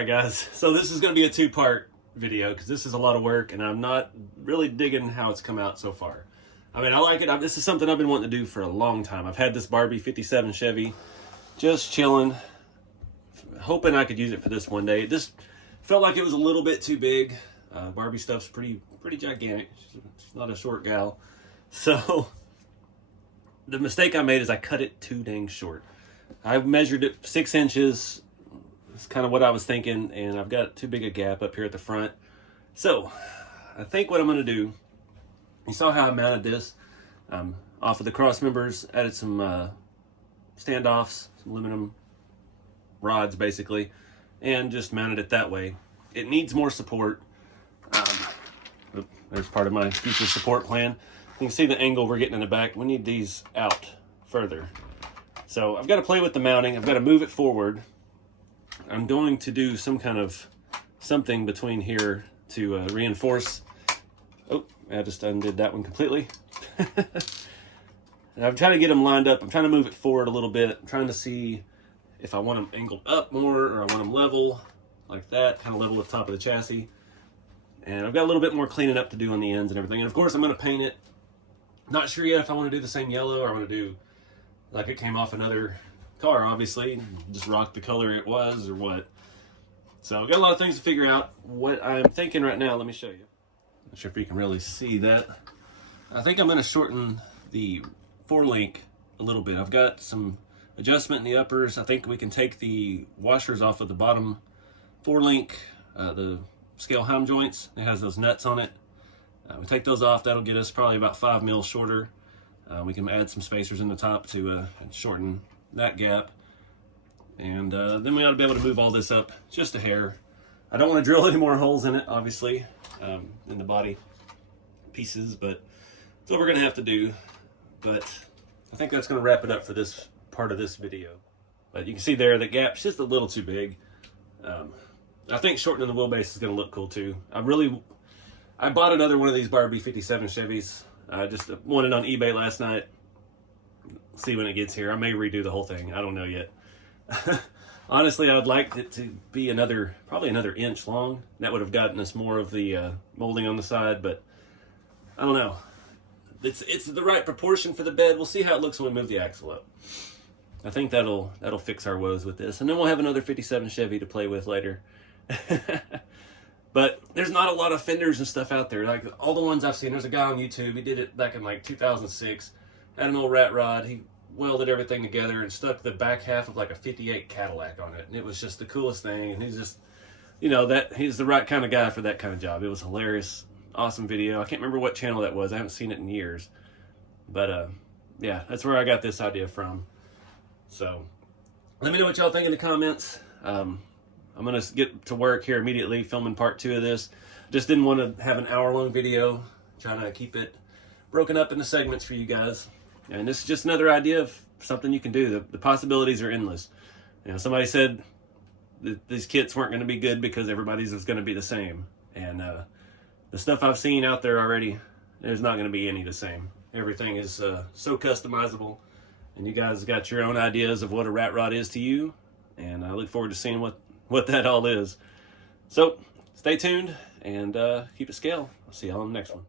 Alright guys, so this is going to be a two-part video because this is a lot of work and I'm not really digging how it's come out so far. I mean, I like it. This is something I've been wanting to do for a long time. I've had this Barbie 57 Chevy just chilling, hoping I could use it for this one day. It just felt like it was a little bit too big. Barbie stuff's pretty gigantic. She's not a short gal. So the mistake I made is I cut it too dang short. I measured it 6 inches. It's kind of what I was thinking, and I've got too big a gap up here at the front. So I think what I'm going to do, you saw how I mounted this off of the cross members, added some standoffs, some aluminum rods basically, and just mounted it that way. It needs more support. There's part of my future support plan. You can see the angle we're getting in the back. We need these out further. So I've got to play with the mounting. I've got to move it forward. I'm going to do some kind of something between here to reinforce. Oh, I just undid that one completely. And I'm trying to get them lined up. I'm trying to move it forward a little bit. I'm trying to see if I want them angled up more or I want them level, like that, kind of level the top of the chassis. And I've got a little bit more cleaning up to do on the ends and everything. And of course, I'm going to paint it. Not sure yet if I want to do the same yellow or I want to do like it came off another car, obviously, just rock the color it was or what. So I've got a lot of things to figure out. What I'm thinking right now, let me show you. Not sure if you can really see that. I think I'm going to shorten the forelink a little bit. I've got some adjustment in the uppers. I think we can take the washers off of the bottom forelink, the scale heim joints. It has those nuts on it. We take those off. That'll get us probably about 5 mil shorter. We can add some spacers in the top to shorten that gap, and then we ought to be able to move all this up just a hair. I don't want to drill any more holes in it, obviously, in the body pieces, but that's what we're going to have to do. But I think that's going to wrap it up for this part of this video. But you can see there the gap's just a little too big. I think shortening the wheelbase is going to look cool too. I bought another one of these Barbie 57 Chevys. I just won it on eBay last night. See when it gets here. I may redo the whole thing. I don't know yet. Honestly, I would like it to be probably another inch long. That would have gotten us more of the molding on the side, but I don't know. It's the right proportion for the bed. We'll see how it looks when we move the axle up. I think that'll fix our woes with this, and then we'll have another 57 Chevy to play with later. But there's not a lot of fenders and stuff out there. Like all the ones I've seen, there's a guy on YouTube. He did it back in like 2006. Had an old rat rod. He welded everything together and stuck the back half of like a 58 Cadillac on it. And it was just the coolest thing. And he's just, he's the right kind of guy for that kind of job. It was hilarious. Awesome video. I can't remember what channel that was. I haven't seen it in years. But yeah, that's where I got this idea from. So let me know what y'all think in the comments. I'm going to get to work here immediately filming part 2 of this. Just didn't want to have an hour-long video. Trying to keep it broken up into segments for you guys. And this is just another idea of something you can do. The possibilities are endless. Somebody said that these kits weren't going to be good because everybody's is going to be the same. And the stuff I've seen out there already, there's not going to be any the same. Everything is so customizable. And you guys got your own ideas of what a rat rod is to you. And I look forward to seeing what that all is. So stay tuned and keep it scale. I'll see y'all on the next one.